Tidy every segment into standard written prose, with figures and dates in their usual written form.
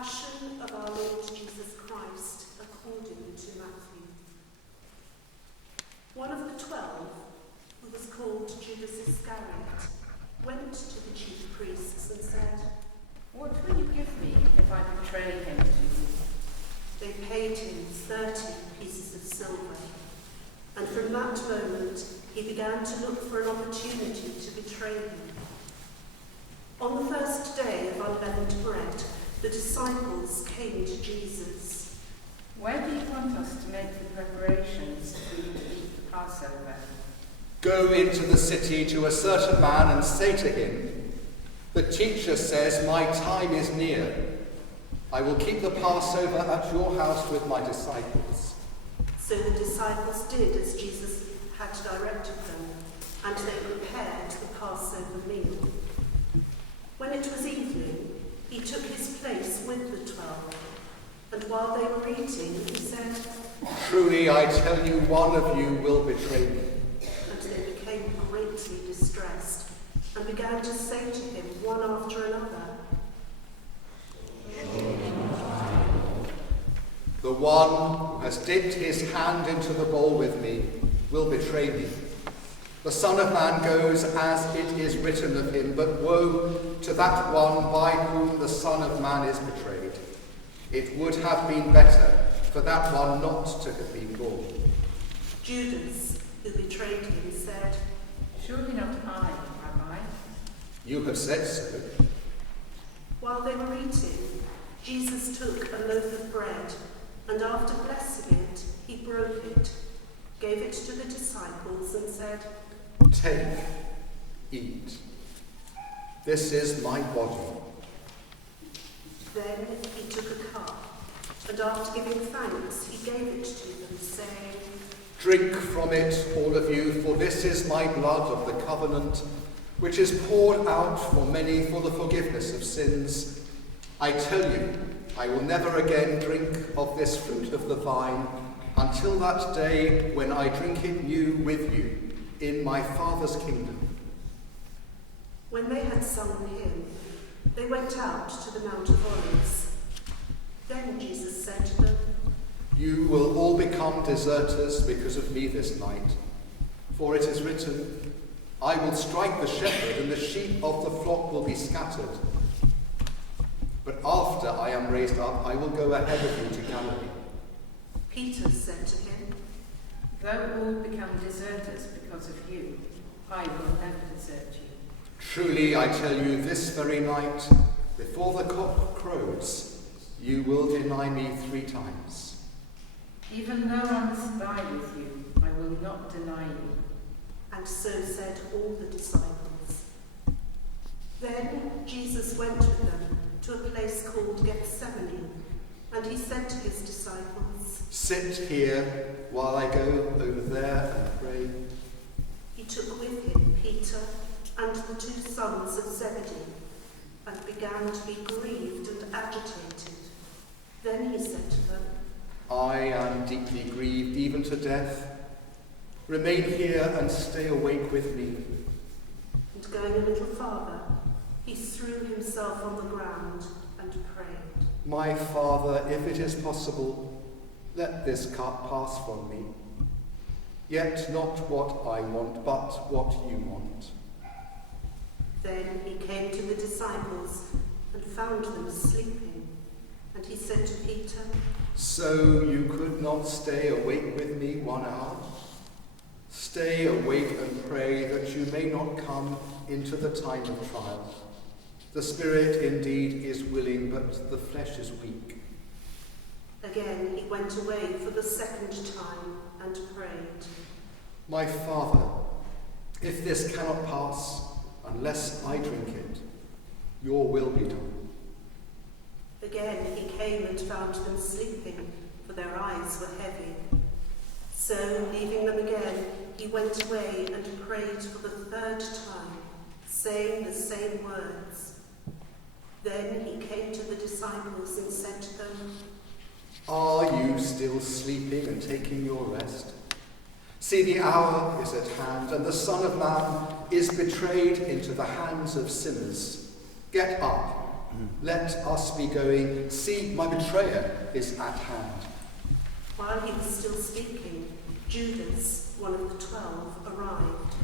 Passion of our Lord Jesus Christ according to Matthew. One of the 12, who was called Judas Iscariot, went to the chief priests and said, "What will you give me if I betray him to you?" They paid him 30 pieces of silver, and from that moment he began to look for an opportunity to betray him. On the first day of unleavened bread, the disciples came to Jesus. "Where do you want us to make the preparations for you to eat the Passover?" "Go into the city to a certain man and say to him, 'The teacher says, my time is near. I will keep the Passover at your house with my disciples.'" So the disciples did as Jesus had directed them, and they prepared the Passover meal. When it was evening, he took his place with the 12, and while they were eating, he said, "Truly I tell you, one of you will betray me." And they became greatly distressed, and began to say to him one after another, "The one who has dipped his hand into the bowl with me will betray me. The Son of Man goes as it is written of him, but woe to that one by whom the Son of Man is betrayed. It would have been better for that one not to have been born." Judas, who betrayed him, said, "Surely not I, Rabbi." "You have said so." While they were eating, Jesus took a loaf of bread, and after blessing it, he broke it, gave it to the disciples, and said, "Take, eat. This is my body." Then he took a cup, and after giving thanks, he gave it to them, saying, "Drink from it, all of you, for this is my blood of the covenant, which is poured out for many for the forgiveness of sins. I tell you, I will never again drink of this fruit of the vine until that day when I drink it new with you in my Father's kingdom." When they had sung the hymn, they went out to the Mount of Olives. Then Jesus said to them, "You will all become deserters because of me this night. For it is written, I will strike the shepherd, and the sheep of the flock will be scattered. But after I am raised up, I will go ahead of you to Galilee." Peter said to him, "Though all become deserters because of you, I will never desert you." "Truly I tell you, this very night, before the cock crows, you will deny me 3 times. "Even though I must die with you, I will not deny you." and so said all the disciples. Then Jesus went with them to a place called Gethsemane, and he said to his disciples, "Sit here while I go over there and pray." He took with him Peter and the 2 sons of Zebedee, and began to be grieved and agitated. Then he said to them, "I am deeply grieved, even to death. Remain here and stay awake with me." And going a little farther, he threw himself on the ground and prayed. "My Father, if it is possible, let this cup pass from me. Yet not what I want, but what you want." Then he came to the disciples and found them sleeping. And he said to Peter, "So you could not stay awake with me 1 hour? Stay awake and pray that you may not come into the time of trial. The spirit indeed is willing, but the flesh is weak." Again he went away for the 2nd time and prayed, "My Father, if this cannot pass unless I drink it, your will be done." Again he came and found them sleeping, for their eyes were heavy. So, leaving them again, he went away and prayed for the 3rd time, saying the same words. Then he came to the disciples and said to them, "Are you still sleeping and taking your rest? See, the hour is at hand, and the Son of Man is betrayed into the hands of sinners. Get up, let us be going. See, my betrayer is at hand. While he was still speaking, Judas, one of the 12, arrived.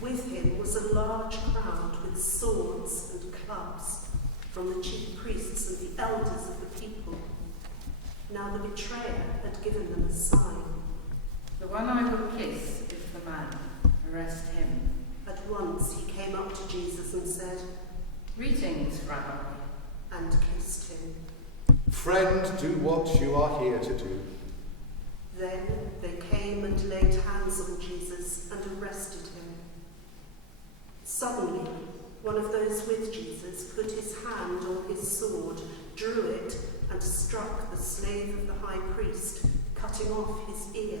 With him was a large crowd with swords and clubs from the chief priests and the elders of the people. Now the betrayer had given them a sign. The one I will kiss is the man. Arrest him. At once he came up to Jesus and said, Greetings, Rabbi. and kissed him. Friend, do what you are here to do. Then they came and laid hands on Jesus and arrested him. Suddenly, one of those with Jesus put his hand on his sword, drew it, and struck the slave of the high priest, cutting off his ear.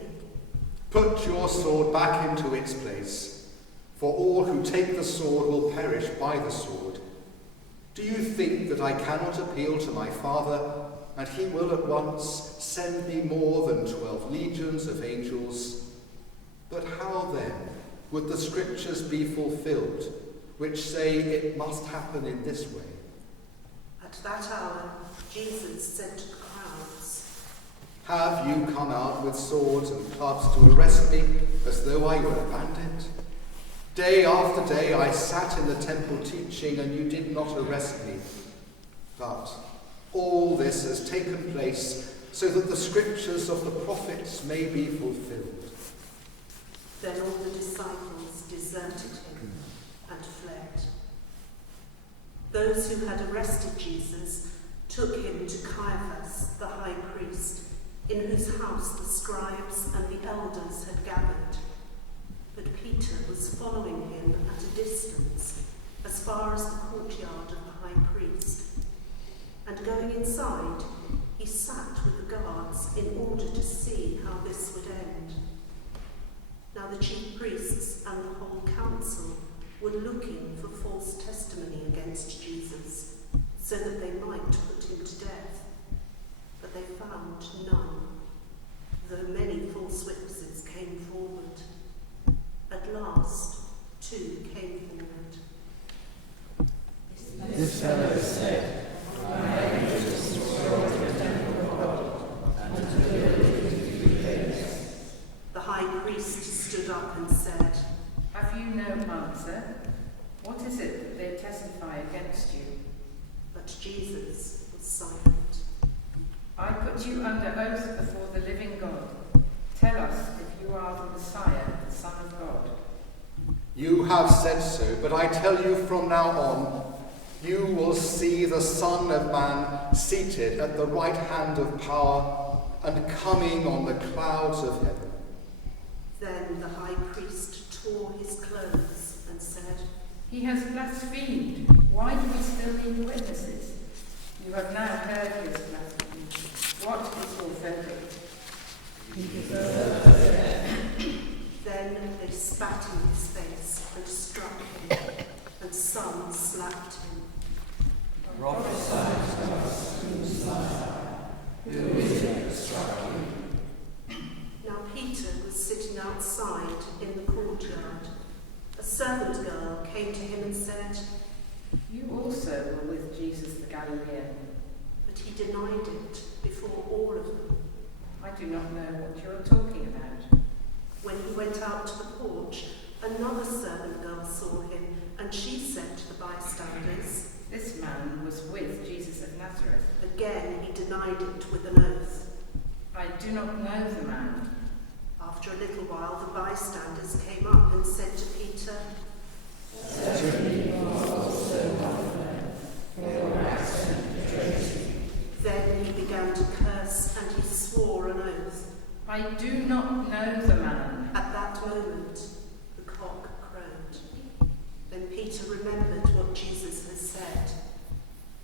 Put your sword back into its place, for all who take the sword will perish by the sword. Do you think that I cannot appeal to my Father, and he will at once send me more than 12 legions of angels? But how then would the scriptures be fulfilled, which say it must happen in this way? At that hour, Jesus said to the crowds, Have you come out with swords and clubs to arrest me, as though I were a bandit? Day after day I sat in the temple teaching, and you did not arrest me. But all this has taken place so that the scriptures of the prophets may be fulfilled. Then all the disciples deserted him and fled. Those who had arrested Jesus took him to Caiaphas, the high priest, in whose house the scribes and the elders had gathered. But Peter was following him at a distance, as far as the courtyard of the high priest. And going inside, he sat with the guards in order to see how this would end. Now the chief priests and the whole council were looking for false testimony against Jesus, so that they might put him to death. But they found none, though many false witnesses came forward. At last, 2 came forward. This fellow said, I am just destroyed the temple of God, and to build it in 3 days. The high priest stood up and said, Have you no answer? What is it that they testify against you? but Jesus was silent. I put you under oath before the living God. Tell us if you are the Messiah, the Son of God. You have said so, but I tell you from now on, you will see the Son of Man seated at the right hand of power and coming on the clouds of heaven. Then the high priest tore his clothes and said, He has blasphemed. Why do we still need witnesses? You have now heard his blasphemy. What is your verdict? Then they spat in his face and struck him, and some slapped him. Prophesy to us, Messiah. Who is it that struck you? Now Peter was sitting outside in the courtyard. A servant girl came to him and said, You also were with Jesus the Galilean. but he denied it before all of them. I do not know what you are talking about. When he went out to the porch, another servant girl saw him, and she said to the bystanders, This man was with Jesus of Nazareth. Again he denied it with an oath. I do not know the man. After a little while, the bystanders came up and said to Peter, Certainly you are also one of them, for your accent betrays you. Then he began to curse, and he swore an oath. I do not know the man. At that moment, the cock crowed. Then Peter remembered what Jesus had said,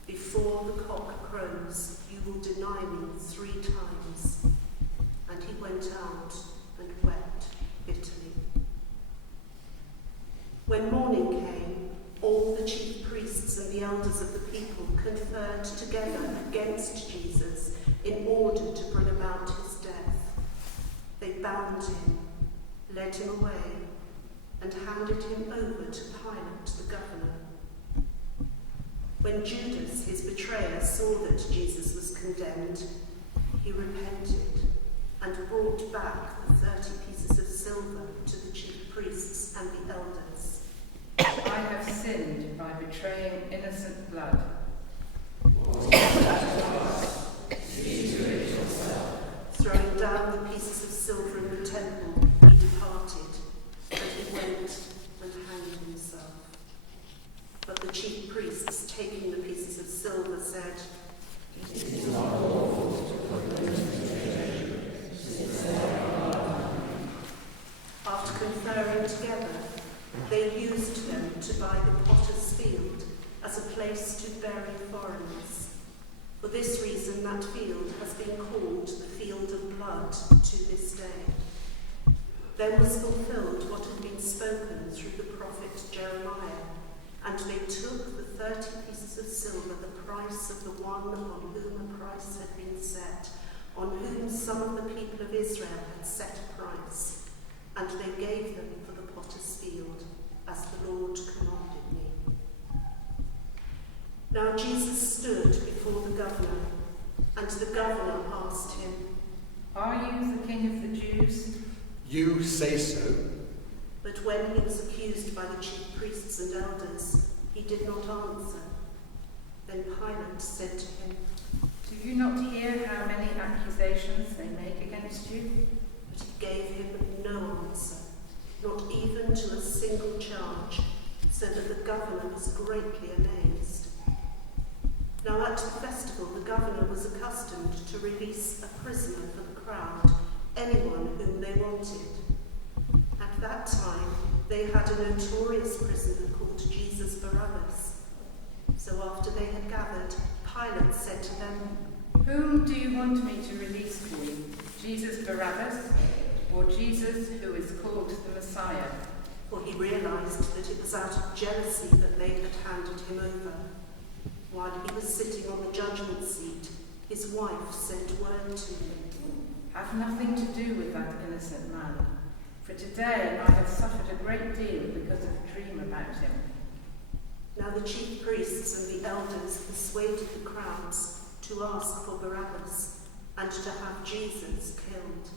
Before the cock crows, you will deny me 3 times. And he went out and wept bitterly. When morning came, all the chief priests and the elders of the people conferred together against Jesus in order to bring about his death. They bound him, led him away, and handed him over to Pilate the governor. When Judas, his betrayer, saw that Jesus was condemned, he repented and brought back the 30 pieces of silver to the chief priests and the elders. I have sinned by betraying innocent blood. Throwing down the pieces of silver in the temple, he departed, and he went and hanged himself. But the chief priests, taking the pieces of silver, said, "It is not lawful to put them into the treasury, since they are mine." After conferring together, they used them to buy the potter's field as a place to bury foreigners. For this reason, that field has been called the Field of Blood to this day. Then was fulfilled what had been spoken through the prophet Jeremiah, and they took the 30 pieces of silver, the price of the one on whom a price had been set, on whom some of the people of Israel had set a price, and they gave them for the potter's field, as the Lord commanded me. Now Jesus stood before the governor, and the governor asked him, Are you the king of the Jews? You say so. But when he was accused by the chief priests and elders, he did not answer. Then Pilate said to him, Do you not hear how many accusations they make against you? but he gave him no answer, not even to a single charge, so that the governor was greatly amazed. Now at the festival, the governor was accustomed to release a prisoner for the crowd, anyone whom they wanted. At that time, they had a notorious prisoner called Jesus Barabbas. So after they had gathered, Pilate said to them, Whom do you want me to release for you? Jesus Barabbas, or Jesus who is called the Messiah? For he realized that it was out of jealousy that they had handed him over. While he was sitting on the judgment seat, his wife sent word to him, Have nothing to do with that innocent man, for today I have suffered a great deal because of a dream about him. Now the chief priests and the elders persuaded the crowds to ask for Barabbas and to have Jesus killed.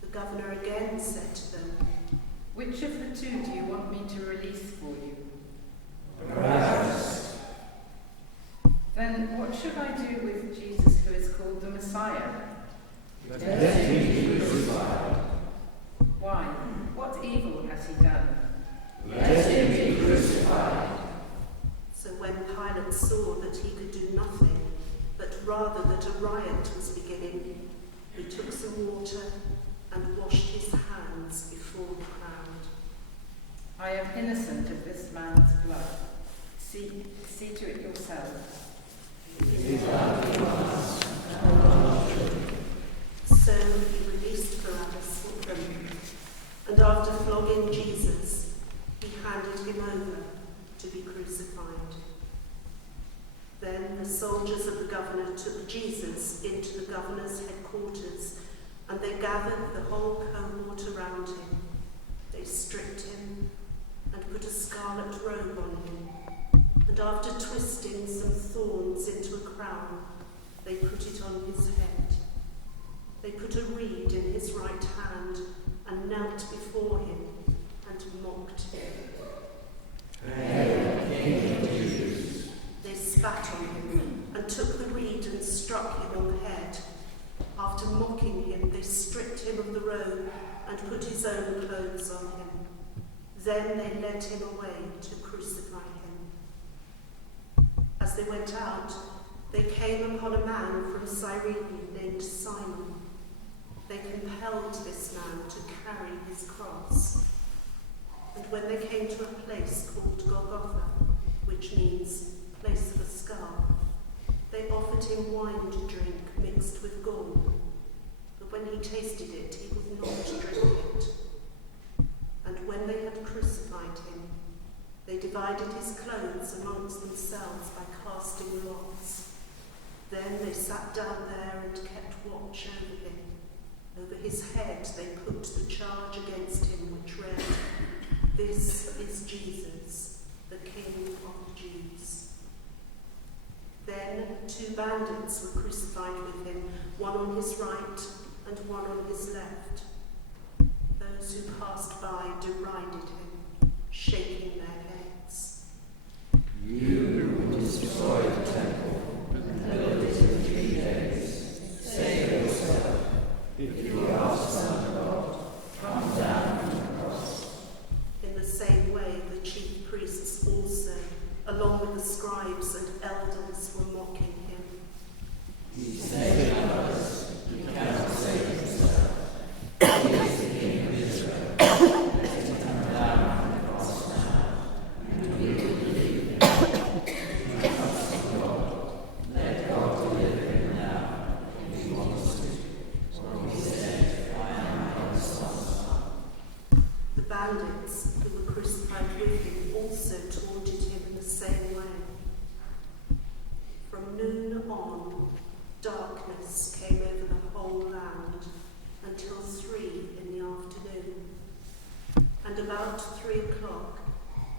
The governor again said to them, Which of the two do you want me to release for you? Barabbas. Then what should I do with Jesus who is called the Messiah? Let him be crucified. Why? What evil has he done? Let him be crucified. So when Pilate saw that he could do nothing, but rather that a riot was beginning, he took some water and washed his hands before the crowd. I am innocent of this man's blood. See to it yourselves. So he released Barabbas for them, and after flogging Jesus, he handed him over to be crucified. Then the soldiers of the governor took Jesus into the governor's headquarters, and they gathered the whole cohort around him. They stripped him and put a scarlet robe on him, and after twisting some thorns into a crown, they put it on his head. They put a reed in his right hand and knelt before him and mocked him. Hail, King of the Jews. They spat on him and took the reed and struck him on the head. After mocking him, they stripped him of the robe and put his own clothes on him. Then they led him away to crucify him. As they went out, they came upon a man from Cyrene named Simon. They compelled this man to carry his cross. And when they came to a place called Golgotha, which means place of a skull, they offered him wine to drink mixed with gall. But when he tasted it, he would not drink it. And when they had crucified him, they divided his clothes amongst themselves by casting lots. Then they sat down there and kept watch over him. Over his head they put the charge against him, which read, This is Jesus, the King of the Jews. Then 2 bandits were crucified with him, one on his right and one on his left. Those who passed by derided him, shaking their heads. You who destroy the temple and build it in 3 days, save yourself. If you are the Son of God, come down from the cross. In the same way, the chief priests also, along with the scribes and elders, were mocking him. He saved others, he cannot save himself. He is the King of Israel. Let him come down from the cross now, and we will believe him. He trusts in God. Let God deliver him now, if he wants to. For he said, I am God's son. The bandits who were crucified with him also taunted him in the same way. From noon on, darkness came over the whole land until 3 in the afternoon. And about 3 o'clock,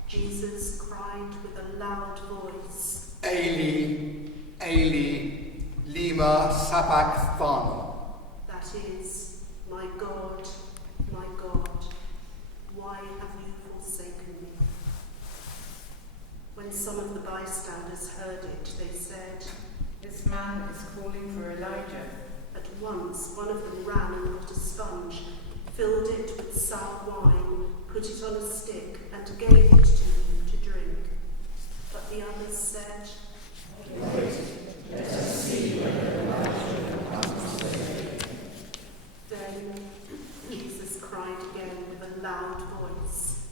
Jesus cried with a loud voice, Eli, Eli, lima sabachthani. that is, my God, why have you forsaken me? When some of the bystanders heard it, they said, This man is calling for Elijah. At once one of them ran and got a sponge, filled it with sour wine, put it on a stick, and gave it to him to drink. But the others said, Wait, let us see whether Elijah will come to save you. Then Jesus cried again with a loud voice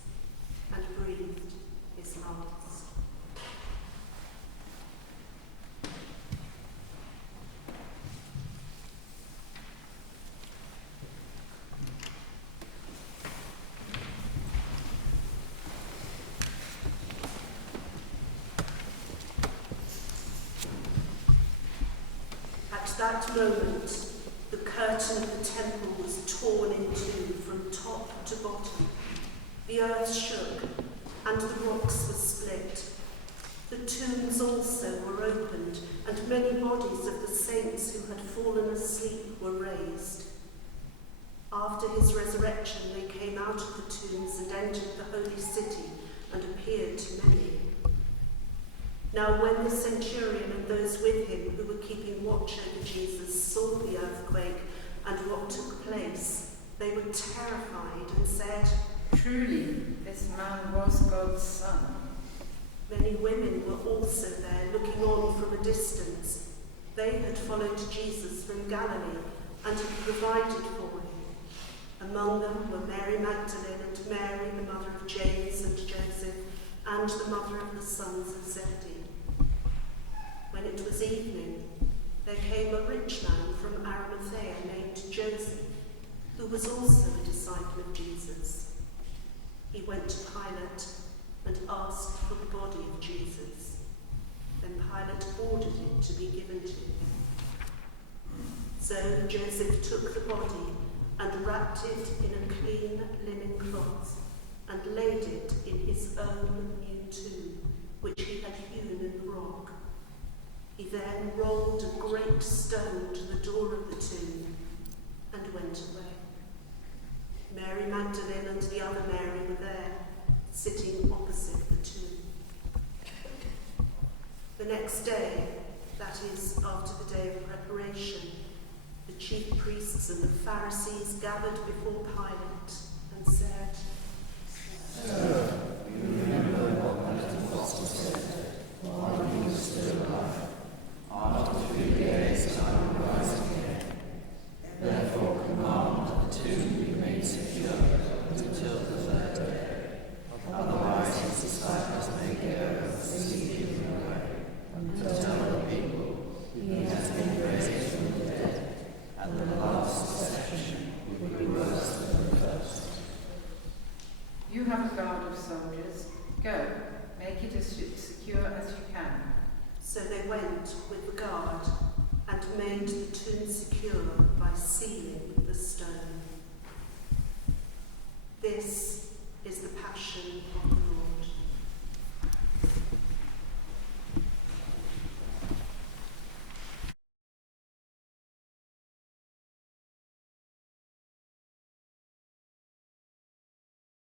and breathed his last. At that moment, the curtain of the temple was torn in two from top to bottom. The earth shook, and the rocks were split. The tombs also were opened, and many bodies of the saints who had fallen asleep were raised. After his resurrection, they came out of the tombs and entered the holy city and appeared to many. Now when the centurion and those with him who were keeping watch over Jesus saw the earthquake and what took place, they were terrified and said, Truly, this man was God's son. Many women were also there, looking on from a distance. They had followed Jesus from Galilee and had provided for him. Among them were Mary Magdalene and Mary, the mother of James and Joseph, and the mother of the sons of Zebedee. When it was evening, there came a rich man from Arimathea named Joseph, who was also a disciple of Jesus. He went to Pilate and asked for the body of Jesus. Then Pilate ordered it to be given to him. So Joseph took the body and wrapped it in a clean linen cloth and laid it in his own new tomb, which he had hewn in the rock. He then rolled a great stone to the door of the tomb and went away. Mary Magdalene and the other Mary were there, sitting opposite the tomb. The next day, that is, after the day of preparation, the chief priests and the Pharisees gathered before Pilate and said, Sir, you remember what Pilate was said while he was still alive. After 3 days I will rise again. Therefore command that the tomb be made secure until the 3rd day. Otherwise his disciples may go and seek him away, and tell the people he has been raised from the dead, and the last deception will be worse than the first. You have a guard of soldiers. Go, make it as secure as you can. So they went with the guard and made the tomb secure by sealing the stone. This